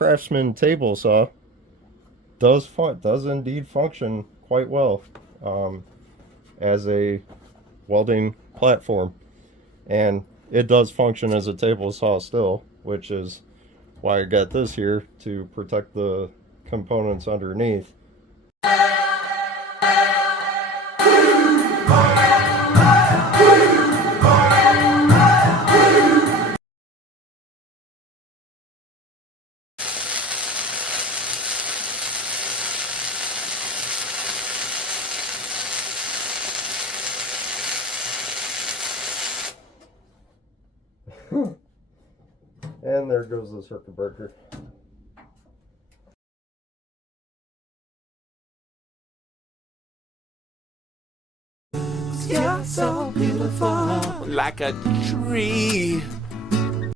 Craftsman table saw does indeed function quite well as a welding platform, and it does function as a table saw still, which is why I got this here to protect the components underneath. And there goes the circuit breaker. You're so beautiful, like a tree.